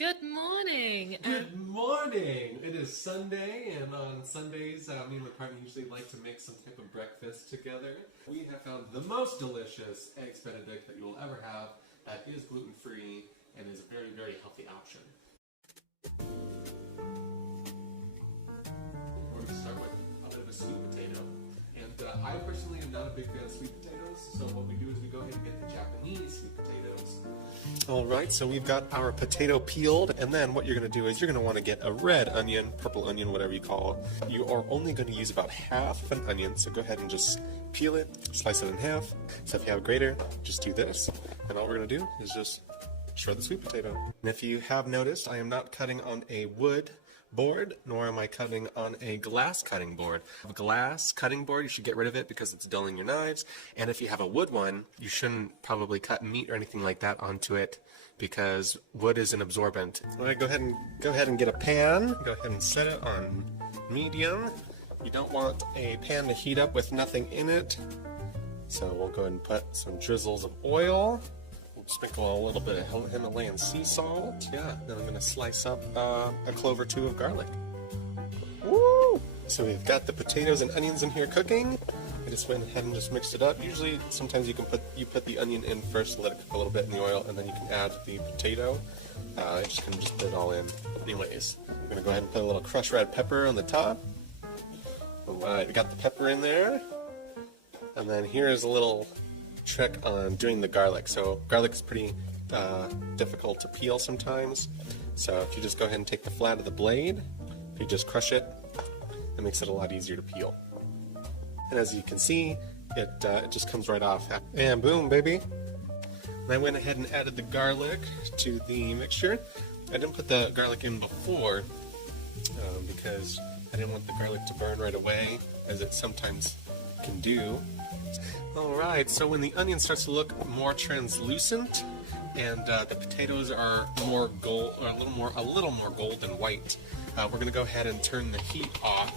Good morning. Good morning! It is Sunday, and on Sundays, me and my partner usually like to make some type of breakfast together. We have found the most delicious Eggs Benedict that you will ever have that is gluten-free and is a very, very healthy option. We're going to start with a bit of a sweet potato. And I personally am not a big fan of sweet potatoes, so what we do is we go ahead and get the Japanese sweet potatoes. Alright, so we've got our potato peeled, and then what you're going to do is you're going to want to get a red onion, purple onion, whatever you call it. You are only going to use about half an onion, so go ahead and just peel it, slice it in half. So if you have a grater, just do this, and all we're going to do is just shred the sweet potato. And if you have noticed, I am not cutting on a wood board, nor am I cutting on a glass cutting board. A glass cutting board, you should get rid of it because it's dulling your knives, and if you have a wood one, you shouldn't probably cut meat or anything like that onto it because wood is an absorbent. Alright, go ahead and get a pan. Go ahead and set it on medium. You don't want a pan to heat up with nothing in it, so we'll go ahead and put some drizzles of oil. Sprinkle a little bit of Himalayan sea salt. Yeah, then I'm going to slice up a clove or two of garlic. Woo! So we've got the potatoes and onions in here cooking. I just went ahead and just mixed it up. Usually, sometimes you put the onion in first, let it cook a little bit in the oil, and then you can add the potato. I just kind of just put it all in. Anyways, I'm going to go ahead and put a little crushed red pepper on the top. Alright, we got the pepper in there. And then here's a little trick on doing the garlic. So garlic is pretty difficult to peel sometimes, so if you just go ahead and take the flat of the blade, if you just crush it, it makes it a lot easier to peel. And as you can see, it just comes right off, and boom, baby. And I went ahead and added the garlic to the mixture. I didn't put the garlic in before because I didn't want the garlic to burn right away, as it sometimes can do. Alright, so when the onion starts to look more translucent and the potatoes are more gold, or a little more golden white, we're going to go ahead and turn the heat off.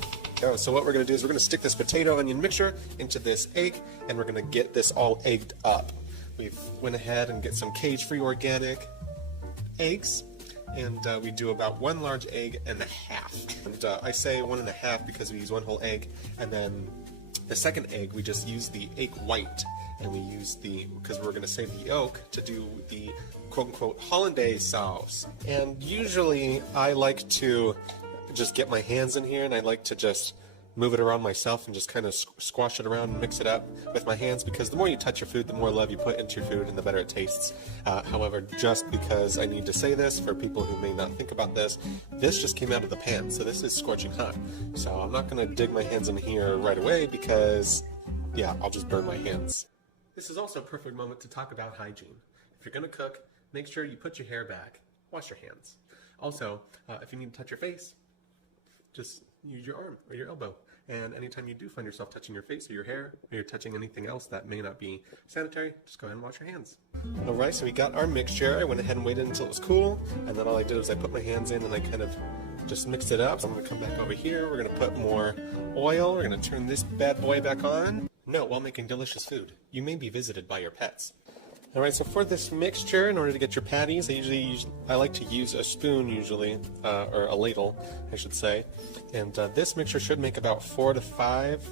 So what we're going to do is we're going to stick this potato onion mixture into this egg, and we're going to get this all egged up. We've went ahead and get some cage-free organic eggs, and we do about 1 large egg and a half. And I say 1.5 because we use 1 whole egg, and then the second egg, we just use the egg white, and we use because we're going to save the yolk to do the quote-unquote Hollandaise Sauce. And usually I like to just get my hands in here, and I like to just move it around myself and just kind of squash it around and mix it up with my hands, because the more you touch your food, the more love you put into your food, and the better it tastes. However, just because I need to say this for people who may not think about this, this just came out of the pan, so this is scorching hot. So I'm not going to dig my hands in here right away because, yeah, I'll just burn my hands. This is also a perfect moment to talk about hygiene. If you're going to cook, make sure you put your hair back. Wash your hands. Also, if you need to touch your face, just use your arm or your elbow. And anytime you do find yourself touching your face or your hair, or you're touching anything else that may not be sanitary, just go ahead and wash your hands. Alright, so we got our mixture. I went ahead and waited until it was cool, and then all I did was I put my hands in and I kind of just mixed it up. So I'm going to come back over here. We're going to put more oil. We're going to turn this bad boy back on. Note, while making delicious food, you may be visited by your pets. Alright, so for this mixture, in order to get your patties, I like to use a spoon usually, or a ladle, I should say. And this mixture should make about 4 to 5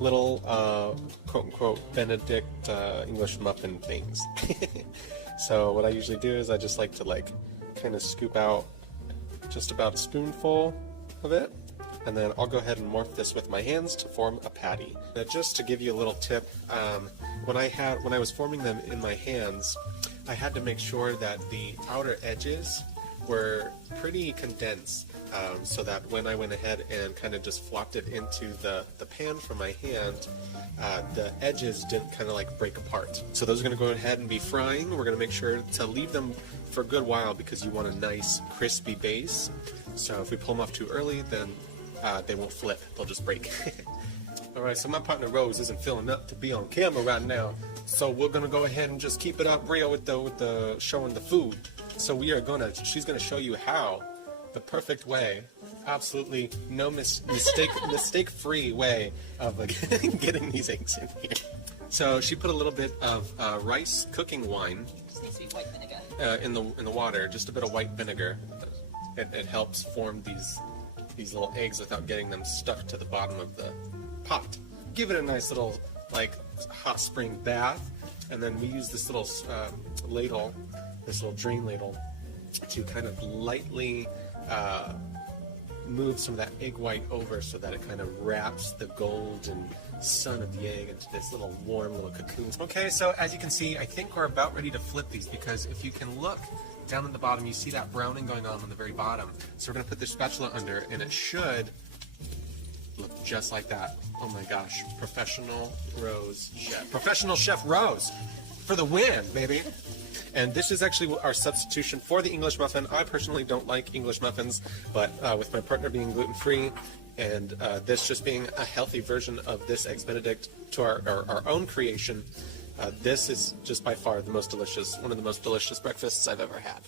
little, quote-unquote, Benedict English muffin things. So what I usually do is I just like to kind of scoop out just about a spoonful of it. And then I'll go ahead and morph this with my hands to form a patty. Now, just to give you a little tip, when I was forming them in my hands, I had to make sure that the outer edges were pretty condensed, so that when I went ahead and kind of just flopped it into the pan from my hand, the edges didn't kind of break apart. So those are going to go ahead and be frying. We're going to make sure to leave them for a good while because you want a nice crispy base. So if we pull them off too early, then they won't flip, they'll just break. Alright, so my partner Rose isn't feeling up to be on camera right now, so we're gonna go ahead and just keep it up real with the showing the food. So she's gonna show you how, the perfect way, absolutely no mistake-free way of getting these eggs in here. So she put a little bit of rice cooking wine sweet white vinegar? In the water, just a bit of white vinegar. It helps form these little eggs without getting them stuck to the bottom of the pot. Give it a nice little like hot spring bath, and then we use this little ladle, this little drain ladle, to kind of lightly move some of that egg white over so that it kind of wraps the golden sun of the egg into this little warm little cocoon. Okay, so as you can see, I think we're about ready to flip these, because if you can look down at the bottom, you see that browning going on the very bottom. So we're going to put the spatula under, and it should look just like that. Oh my gosh, professional chef Rose for the win, baby. And this is actually our substitution for the English muffin. I personally don't like English muffins, but with my partner being gluten-free and this just being a healthy version of this Eggs Benedict to our own creation, this is just by far the most delicious, one of the most delicious breakfasts I've ever had.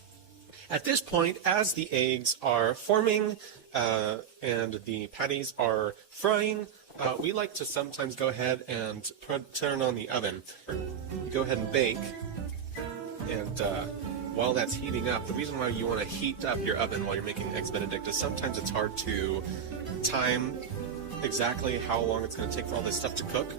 At this point, as the eggs are forming and the patties are frying, we like to sometimes go ahead and turn on the oven. Go ahead and bake. And while that's heating up, the reason why you want to heat up your oven while you're making Eggs Benedict is sometimes it's hard to time exactly how long it's going to take for all this stuff to cook.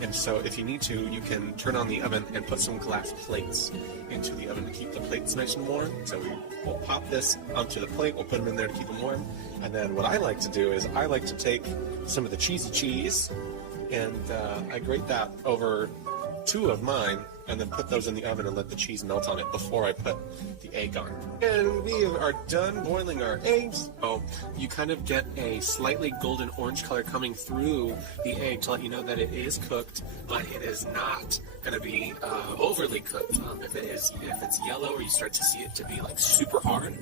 And so if you need to, you can turn on the oven and put some glass plates into the oven to keep the plates nice and warm. So we'll pop this onto the plate, we'll put them in there to keep them warm. And then what I like to do is I like to take some of the cheesy cheese and I grate that over 2 of mine, and then put those in the oven and let the cheese melt on it before I put the egg on. And we are done boiling our eggs. Oh, you kind of get a slightly golden orange color coming through the egg to let you know that it is cooked, but it is not going to be overly cooked. If it's yellow or you start to see it to be like super hard,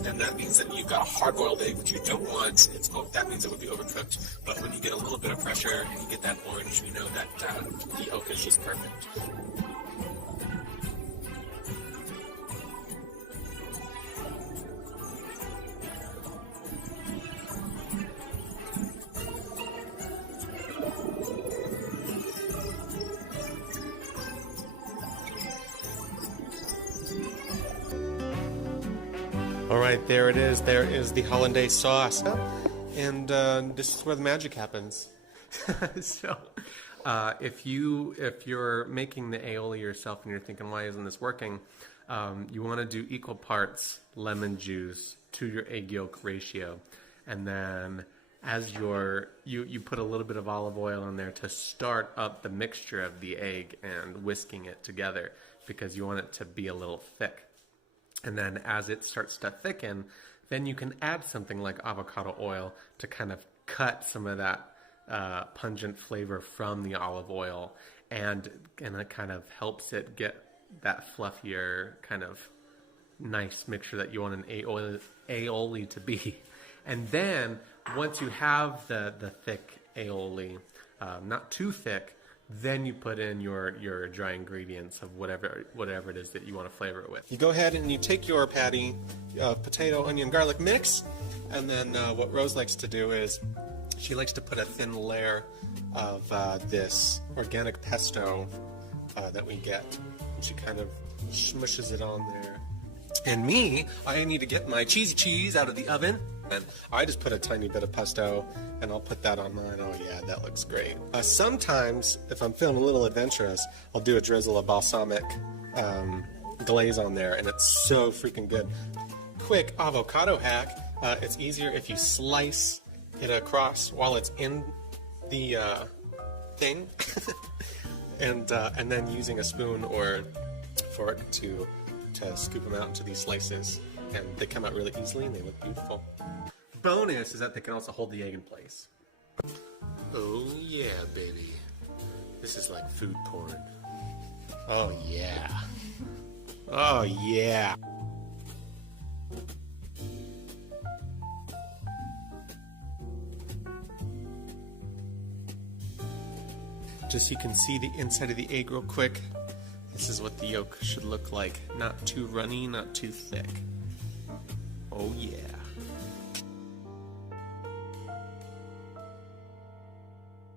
then that means that you've got a hard-boiled egg, which you don't want. That means it would be overcooked. But when you get a little bit of pressure and you get that orange, you know that the yolk is just perfect. All right, there it is. There is the Hollandaise sauce. And this is where the magic happens. So, if you're making the aioli yourself and you're thinking, why isn't this working? You want to do equal parts lemon juice to your egg yolk ratio. And then as you put a little bit of olive oil in there to start up the mixture of the egg and whisking it together, because you want it to be a little thick. And then as it starts to thicken, then you can add something like avocado oil to kind of cut some of that pungent flavor from the olive oil, and it kind of helps it get that fluffier kind of nice mixture that you want an aioli to be. And then once you have the thick aioli, not too thick, then you put in your dry ingredients of whatever it is that you want to flavor it with. You go ahead and you take your patty, potato, onion, garlic mix, and then what Rose likes to do is she likes to put a thin layer of this organic pesto that we get. And she kind of smushes it on there. And me, I need to get my cheesy cheese out of the oven. And I just put a tiny bit of pesto, and I'll put that on mine. Oh yeah, that looks great. Sometimes, if I'm feeling a little adventurous, I'll do a drizzle of balsamic glaze on there, and it's so freaking good. Quick avocado hack, it's easier if you slice it across while it's in the thing, and then using a spoon or fork to scoop them out into these slices. And they come out really easily and they look beautiful. Bonus is that they can also hold the egg in place. Oh yeah, baby. This is like food porn. Oh yeah. Oh yeah. Just so you can see the inside of the egg real quick. This is what the yolk should look like. Not too runny, not too thick. Oh yeah.